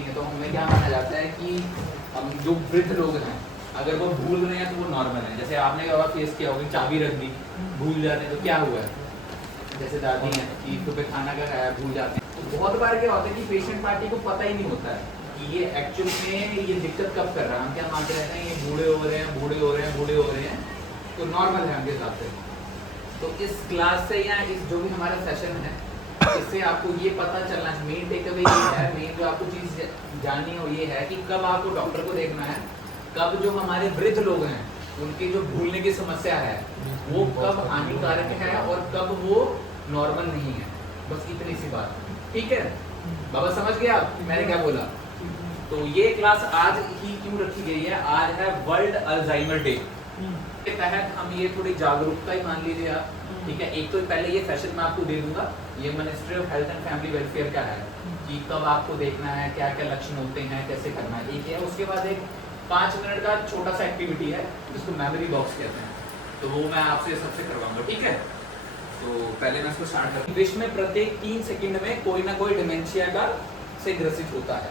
होती हैं तो हमें क्या माना जाता है कि हम जो वृद्ध लोग हैं अगर वो भूल रहे हैं तो वो नॉर्मल है। जैसे आपने क्या फेस किया होगा, चाबी रख दी भूल जाते हैं तो क्या हुआ है, जैसे दादी हैं कि सुबह खाना का खाया भूल जाते हैं। तो बहुत बार क्या होता है कि पेशेंट पार्टी को पता ही नहीं होता है कि ये एक्चुअल में ये दिक्कत कब कर रहा है। हम क्या मानते रहते हैं ये बूढ़े हो रहे हैं बूढ़े हो रहे हैं बूढ़े हो रहे हैं, तो नॉर्मल है उनके हिसाब से। तो इस क्लास से या इस जो भी हमारा सेशन है इससे आपको ये पता चलना, मेन टेक अवे ये है, मेन जो आपको चीज़ जाननी हो ये है कि कब आपको डॉक्टर को देखना है, कब जो हमारे वृद्ध लोग हैं उनकी जो भूलने की समस्या है वो कब हानिकारक है और कब वो नॉर्मल नहीं है। बस इतनी सी बात, ठीक है बाबा, समझ गए आप मैंने क्या बोला। तो ये क्लास आज ही क्यों रखी गई है, आज है वर्ल्ड अल्जाइमर डे के तहत हम ये थोड़ी जागरूकता ही मान लीजिए आप, ठीक है। एक तो पहले ये सेशन मैं आपको दे दूंगा, ये ministry of health and family welfare का है कि कब आपको देखना है, क्या क्या लक्षण होते हैं, कैसे करना है, एक है। उसके बाद एक 5 मिनट का छोटा सा एक्टिविटी है जिसको मेमोरी बॉक्स कहते हैं, तो वो मैं आपसे सबसे करवाऊंगा, ठीक है। तो पहले मैं इसको स्टार्ट करता हूं। विश्व में प्रत्येक 3 सेकंड में कोई ना कोई डिमेंशिया का से ग्रसित होता है,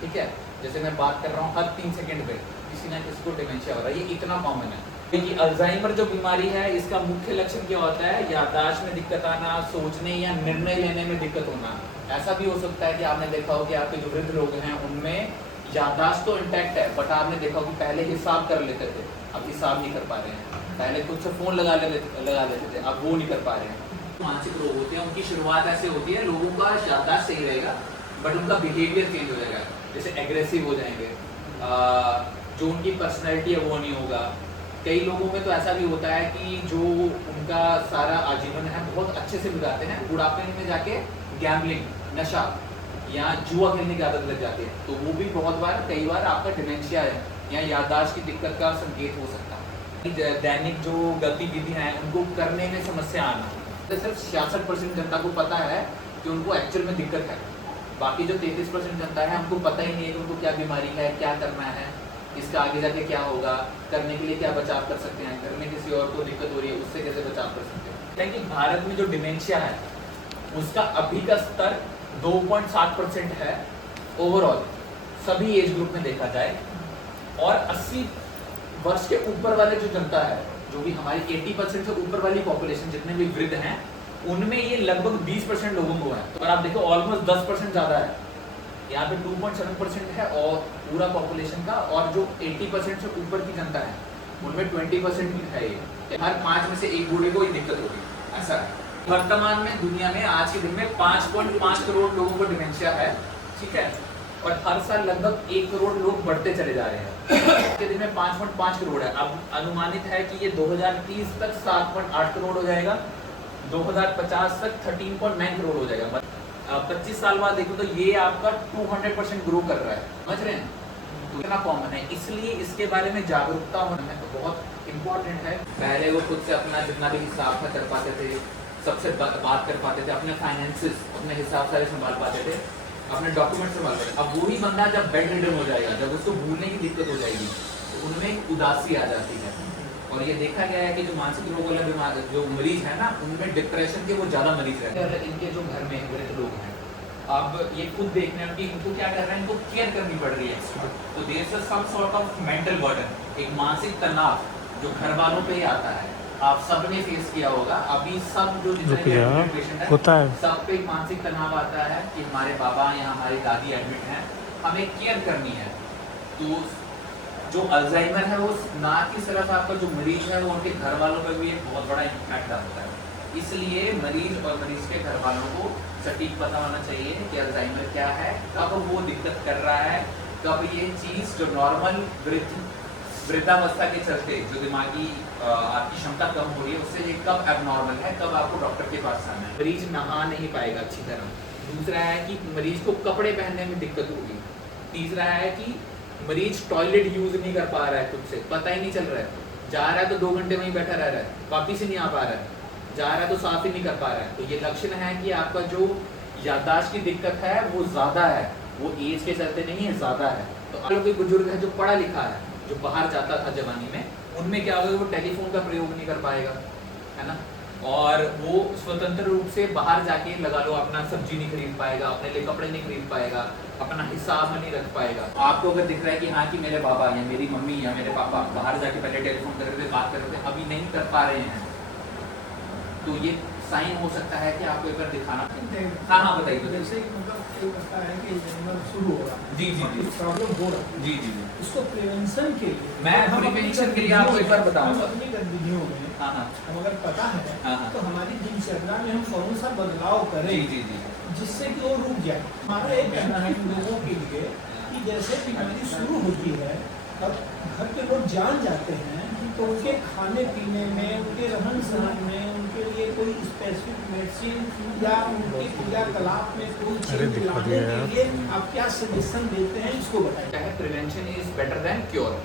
ठीक है। जैसे मैं बात कर रहा हूँ हर 3 सेकंड पे किसी ना किसी को डिमेंशिया हो रहा है, ये इतना कॉमन है। क्योंकि अल्जाइमर जो बीमारी है इसका मुख्य लक्षण क्या होता है, याददाश्त में दिक्कत आना, सोचने या निर्णय लेने में दिक्कत होना। ऐसा भी हो सकता है कि आपने देखा हो कि आपके जो वृद्ध लोग हैं उनमें याददाश्त तो इंटैक्ट है बट आपने देखा हो कि पहले हिसाब कर लेते थे, अब हिसाब नहीं कर पा रहे हैं। पहले कुछ फोन लगा लेते थे, अब वो नहीं कर पा रहे हैं। मानसिक रोग होते हैं, उनकी शुरुआत ऐसे होती है, लोगों का याददाश्त सही रहेगा बट उनका बिहेवियर चेंज हो जाएगा, जैसे एग्रेसिव हो जाएंगे, जो उनकी पर्सनैलिटी है वो नहीं होगा। कई लोगों में तो ऐसा भी होता है कि जो उनका सारा आजीवन है बहुत अच्छे से बिताते हैं, बुढ़ापे में जाके गैम्बलिंग, नशा या जुआ खेलने की आदत लग जाती है, तो वो भी बहुत बार कई बार आपका डिमेंशिया है या याददाश्त की दिक्कत का संकेत हो सकता है। दैनिक जो गतिविधि हैं उनको करने में समस्या आना, तो सिर्फ 66% जनता को पता है कि उनको एक्चुअल में दिक्कत है, बाकी जो 33% जनता है उनको पता ही नहीं है कि उनको क्या बीमारी है, क्या करना है, इसका आगे जाके क्या होगा, करने के लिए क्या बचाव कर सकते हैं, घर में किसी और को दिक्कत हो रही है उससे कैसे बचाव कर सकते हैं। कि भारत में जो डिमेंशिया है उसका अभी का स्तर 2.7% है ओवरऑल सभी एज ग्रुप में देखा जाए, और 80 वर्ष के ऊपर वाले जो जनता है, जो भी हमारी 80% से ऊपर वाली पॉपुलेशन जितने भी वृद्ध हैं उनमें ये लगभग 20% लोगों को है। तो अगर आप देखो ऑलमोस्ट 10% ज़्यादा है, यहाँ पे 2.7% है और पूरा पॉपुलेशन का, और जो 80% से ऊपर की जनता है उनमें 20% है ये। हर 5 में से एक बूढ़े को ये दिक्कत होगी, ऐसा है। वर्तमान में दुनिया में आज के दिन में 5.5 करोड़ लोगों को डिमेंशिया है, ठीक है, और हर साल लगभग 1 करोड़ लोग बढ़ते चले जा रहे हैं। आज के दिन में 5.5 करोड़ है, अब अनुमानित है कि ये 2030 तक 7.8 करोड़ हो जाएगा, 2050 तक 13.9 करोड़ हो जाएगा। 25 साल बाद देखो तो ये आपका 200% ग्रो कर रहा है, समझ रहे हैं, तो इतना कॉमन है। इसलिए इसके बारे में जागरूकता होना तो बहुत इम्पोर्टेंट है। पहले वो खुद से अपना जितना भी हिसाब था कर पाते थे, सबसे बात कर पाते थे, अपने फाइनेंसेस अपने हिसाब से संभाल पाते थे, अपने डॉक्यूमेंट संभाल पाते थे। अब वही बंदा जब बेड रिडन हो जाएगा, जब उसको भूलने की दिक्कत हो जाएगी तो उनमें उदासी आ जाती है। और ये देखा गया है कि जो मानसिक रोग वाले बीमार जो मरीज है ना उनमें डिप्रेशन के वो ज़्यादा मरीज रहते हैं। इनके जो घर में वृद्ध लोग हैं अब ये खुद देख रहे हैं कि इनको क्या कर रहे हैं, इनको केयर करनी पड़ रही है, तो there is some sort of mental burden, एक मानसिक तनाव जो घर वालों पे ही आता है। आप सबने फेस किया होगा, अभी सब जो जितने पेशेंट है सब पे मानसिक तनाव आता है कि हमारे बाबा या हमारी दादी एडमिट हैं, हमें केयर करनी है। तो जो अल्जाइमर है वो ना कि सिर्फ आपका जो मरीज है वो उनके घर वालों पर भी एक बहुत बड़ा इम्पैक्ट डालता है। इसलिए मरीज और मरीज के घर वालों को सटीक पता होना चाहिए कि अल्जाइमर क्या है, कब वो दिक्कत कर रहा है, कब ये चीज़ जो नॉर्मल वृद्धावस्था के चलते जो दिमागी आपकी क्षमता कम हो रही है उससे ये कब एबनॉर्मल है, कब आपको डॉक्टर के पास आना है। मरीज नहा नहीं पाएगा अच्छी तरह, दूसरा है कि मरीज को कपड़े पहनने में दिक्कत होगी, तीसरा है कि मरीज टॉयलेट यूज नहीं कर पा रहा है, खुद से पता ही नहीं चल रहा है, जा रहा है तो 2 घंटे वहीं बैठा रह रहा है, वापिस ही नहीं आ पा रहा है, जा रहा है तो साफ ही नहीं कर पा रहा है। तो ये लक्षण है कि आपका जो याददाश्त की दिक्कत है वो ज़्यादा है, वो एज के चलते नहीं है, ज़्यादा है। तो अगर कोई बुजुर्ग है जो पढ़ा लिखा है, जो बाहर जाता था जवानी में, उनमें क्या होगा, वो टेलीफोन का प्रयोग नहीं कर पाएगा, है ना, और वो स्वतंत्र रूप से बाहर जाके लगा लो अपना सब्जी नहीं खरीद पाएगा, अपने लिए कपड़े नहीं खरीद पाएगा, अपना हिसाब में नहीं रख पाएगा। आपको अगर दिख रहा है कि हाँ कि मेरे बाबा या मेरी मम्मी या मेरे पापा बाहर जाके पहले टेलीफोन कर रहे थे, बात कर रहे थे, अभी नहीं कर पा रहे हैं, तो ये साइन हो सकता है कि आपको एक बार दिखाना। हाँ हाँ बताइए। जैसे कि मतलब एक होता है कि जानवर शुरू हो रहा है, जी जी जी, प्रॉब्लम हो रहा है, जी जी जी, उसको प्रिवेंशन के लिए मैं प्रिवेंशन के लिए आपको एक बार बताऊंगा। अपनी गतिविधियों में हाँ हाँ हम अगर पता है हाँ हाँ, तो हमारी दिनचर्या में हम कौन सा बदलाव करें जी जी जी, जिससे कि वो रुक जाए। हमारा एक कहना है इन लोगों के लिए कि जैसे बीमारी शुरू होती है और घर के लोग जान जाते हैं तो उनके खाने पीने में, उनके रहन सहन में, उनके लिए कोई स्पेसिफिक मेडिसिन या उनके क्रियाकलाप में कोई चेंज लाने के लिए आप क्या सजेशन देते हैं, इसको बताइए। क्या है, prevention is better than cure,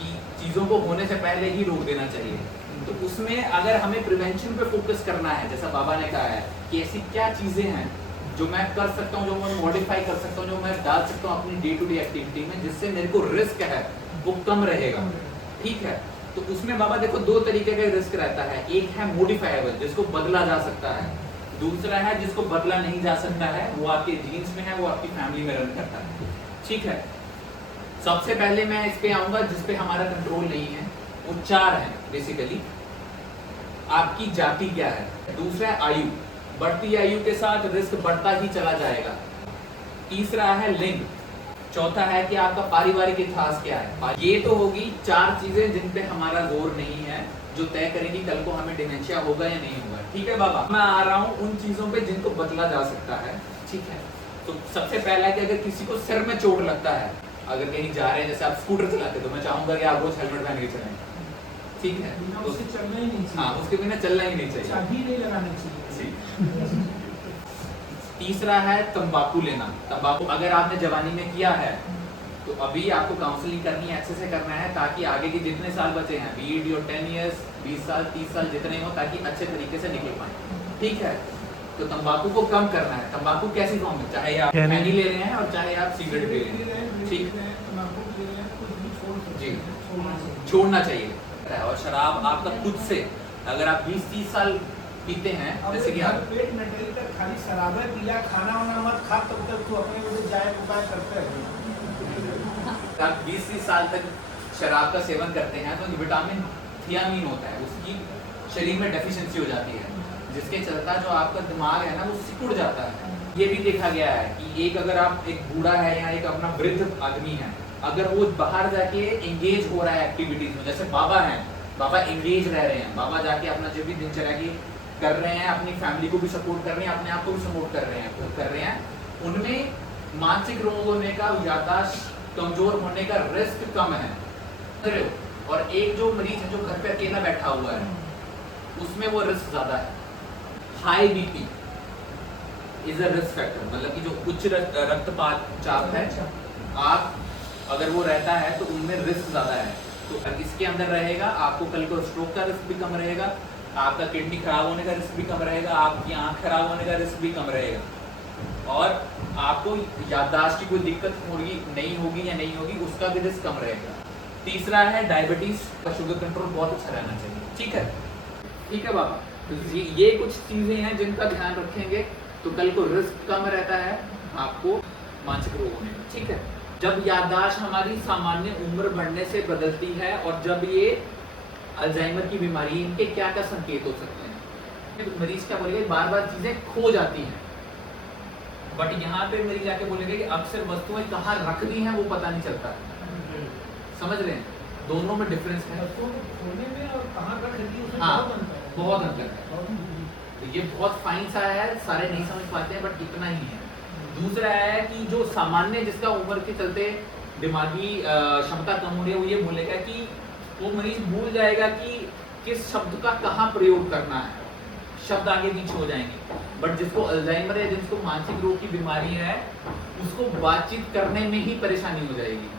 कि चीज़ों को होने से पहले ही रोक देना चाहिए। तो उसमें अगर हमें प्रिवेंशन पे फोकस करना है, जैसा बाबा ने कहा है कि ऐसी क्या चीज़ें हैं जो मैं कर सकता हूँ, जो मैं मॉडिफाई कर सकता हूँ, जो मैं डाल सकता हूँ अपनी डे टू डे एक्टिविटी में, जिससे मेरे को रिस्क है वो कम रहेगा। ठीक है, तो उसमें बाबा देखो दो तरीके का रिस्क रहता है, एक है मॉडिफाइबल जिसको बदला जा सकता है, दूसरा है जिसको बदला नहीं जा सकता है, वो आपके जीन्स में है, वो आपकी फैमिली में रन करता है। ठीक है, सबसे पहले मैं इस पे आऊंगा जिस पे हमारा कंट्रोल नहीं है, वो 4 है बेसिकली। आपकी जाति क्या है, दूसरा है आयु, बढ़ती आयु के साथ रिस्क बढ़ता ही चला जाएगा, तीसरा है लिंग, चौथा है कि आपका पारिवारिक इतिहास क्या है। ये तो होगी 4 चीजें जिन पे हमारा जोर नहीं है, जो तय करेंगी कल को हमें डिमेंशिया होगा या नहीं होगा। ठीक है बाबा, मैं आ रहा हूँ उन चीजों पे जिनको बदला जा सकता है। ठीक है, तो सबसे पहला है कि अगर किसी को सिर में चोट लगता है, अगर कहीं जा रहे हैं, जैसे आप स्कूटर चलाते, तो मैं चाहूंगा कि आप रोज हेलमेट पहन के चलें। ठीक है, तो उससे चलना ही नहीं चाहिए। हाँ, उसके बिना चलना ही नहीं चाहिए, चाबी नहीं लगानी चाहिए। तीसरा है तंबाकू लेना। तंबाकू अगर आपने जवानी में किया है तो अभी आपको काउंसलिंग करनी है, अच्छे से करना है, ताकि आगे के जितने साल बचे हैं, बी इट योर 10 ईयर्स, 20 साल, 30 साल जितने हो, ताकि अच्छे तरीके से निकल पाए। ठीक है, तो तंबाकू को कम करना है। तंबाकू कैसी फॉर्म में, चाहे आप खैनी ले रहे हैं और चाहे आप सिगरेट ले रहे हैं, ठीक जी, छोड़ना चाहिए। और शराब आपका खुद से, अगर आप 20-30 साल पीते हैं, जैसे कि आप पेट में डलकर खाली शराबे पिया, खाना वाना मत खा, तब तक तू अपने वजह जाए उपाय करते रहे। आप 20-30 साल तक शराब का सेवन करते हैं तो विटामिन थियामीन होता है, उसकी शरीर में डेफिशिएंसी हो जाती है, जिसके चलता जो आपका दिमाग है ना वो सिकुड़ जाता है। ये भी देखा गया है कि एक अगर आप एक बूढ़ा है या एक अपना वृद्ध आदमी है, अगर वो बाहर जाके एंगेज हो रहा है एक्टिविटीज में, जैसे बाबा हैं, बाबा एंगेज रह रहे हैं, बाबा जाके अपना जो भी दिनचर्या की कर रहे हैं, अपनी फैमिली को भी सपोर्ट कर रहे हैं, अपने आप को भी सपोर्ट कर रहे हैं, उनमें मानसिक रोग होने का, याददाश्त कमजोर होने का रिस्क कम है। और एक जो मरीज है जो घर पे अकेला बैठा हुआ है, उसमें वो रिस्क ज्यादा है। High BP is a risk factor, मतलब कि जो उच्च रक्तपात चाप है, आप अगर वो रहता है तो उनमें रिस्क ज्यादा है। तो इसके अंदर रहेगा, आपको कल को स्ट्रोक का रिस्क भी कम रहेगा, आपका किडनी खराब होने का रिस्क भी कम रहेगा, आपकी आंख खराब होने का रिस्क भी कम रहेगा, और आपको याददाश्त की कोई दिक्कत होगी नहीं होगी या नहीं होगी उसका भी रिस्क कम रहेगा। तीसरा है डायबिटीज का शुगर कंट्रोल बहुत अच्छा रहना चाहिए। ठीक है, ठीक है बाबा, तो ये कुछ चीजें हैं जिनका ध्यान रखेंगे तो कल को रिस्क कम रहता है आपको मानसिक रोग होने का। ठीक है, जब याददाश्त हमारी सामान्य उम्र बढ़ने से बदलती है और जब ये अल्जाइमर की बीमारी, इनके क्या क्या संकेत हो सकते हैं? तो मरीज क्या बोलेगा, बार बार चीजें खो जाती हैं, बट यहाँ पे मरीज आके बोलेगा कि अक्सर वस्तुएं कहाँ रख दी हैं वो पता नहीं चलता। समझ रहे हैं, दोनों में डिफरेंस है, खोने में और कहाँ रख दी उसमें हाँ, बहुत अंतर है। तो ये बहुत फाइन सा है, सारे नहीं समझ पाते हैं, बट इतना ही है। दूसरा है कि जो सामान्य जिसका उम्र के चलते दिमागी क्षमता कम हो रही है, वो ये बोलेगा कि वो मरीज भूल जाएगा कि किस शब्द का कहाँ प्रयोग करना है, शब्द आगे पीछे हो जाएंगे। बट जिसको अल्जाइमर है, जिसको मानसिक रोग की बीमारी है, उसको बातचीत करने में ही परेशानी हो जाएगी।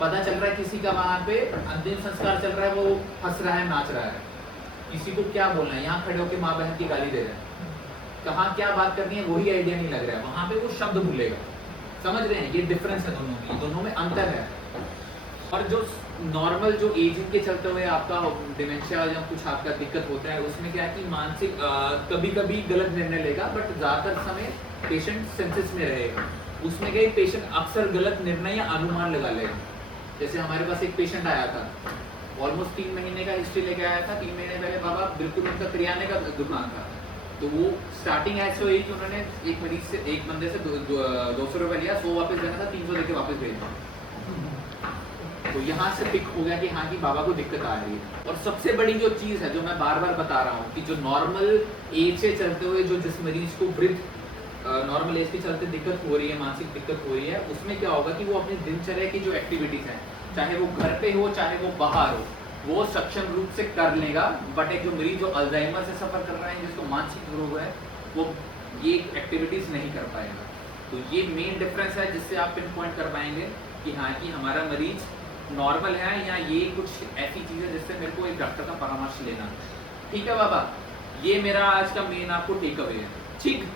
पता चल रहा है किसी का वहां पे अंतिम संस्कार चल रहा है, वो हंस रहा है, नाच रहा है, किसी को क्या बोलना है, यहाँ खड़े होकर माँ बहन की गाली दे रहे हैं, कहाँ क्या बात करनी है वही आइडिया नहीं लग रहा है, वहां पे वो शब्द भूलेगा। समझ रहे हैं, ये डिफरेंस है दोनों में अंतर है। और जो नॉर्मल जो एजिंग के चलते हुए आपका डिमेंशिया या कुछ आपका दिक्कत होता है, उसमें क्या है कि मानसिक कभी कभी गलत निर्णय लेगा, बट ज़्यादातर समय पेशेंट सेंसेस में रहेगा। उसमें कई पेशेंट अक्सर गलत निर्णय या अनुमान लगा लेगा। जैसे हमारे पास एक पेशेंट आया था, ऑलमोस्ट 3 महीने का हिस्ट्री लेके आया था। 3 महीने पहले बाबा बिल्कुल उनका किराने का दुकान था, तो वो स्टार्टिंग ऐसे हुई कि उन्होंने एक मरीज से, एक बंदे से 200 रुपये लिया, 100 वापस देना था, 300 देके वापस भेज दिया। तो यहाँ से पिक हो गया कि हाँ कि बाबा को दिक्कत आ रही है। और सबसे बड़ी जो चीज़ है, जो मैं बार बार बता रहा हूँ, कि जो नॉर्मल एज से चलते हुए जो जिस मरीज को वृद्ध नॉर्मल एज के चलते दिक्कत हो रही है, मानसिक दिक्कत हो रही है, उसमें क्या होगा कि वो अपनी दिनचर्या की जो एक्टिविटीज़ हैं, चाहे वो घर पे हो चाहे वो बाहर हो, वो सक्षम रूप से कर लेगा। बट एक जो मरीज जो अल्जाइमर से सफ़र कर रहा है, जिसको मानसिक रोग है, वो ये एक्टिविटीज़ नहीं कर पाएगा। तो ये मेन डिफरेंस है जिससे आप पिन पॉइंट कर पाएंगे कि हाँ कि हमारा मरीज नॉर्मल है या ये कुछ ऐसी चीज़ है जिससे मेरे को एक डॉक्टर का परामर्श लेना। ठीक है बाबा, ये मेरा आज का मेन आपको टेक अवे है। ठीक।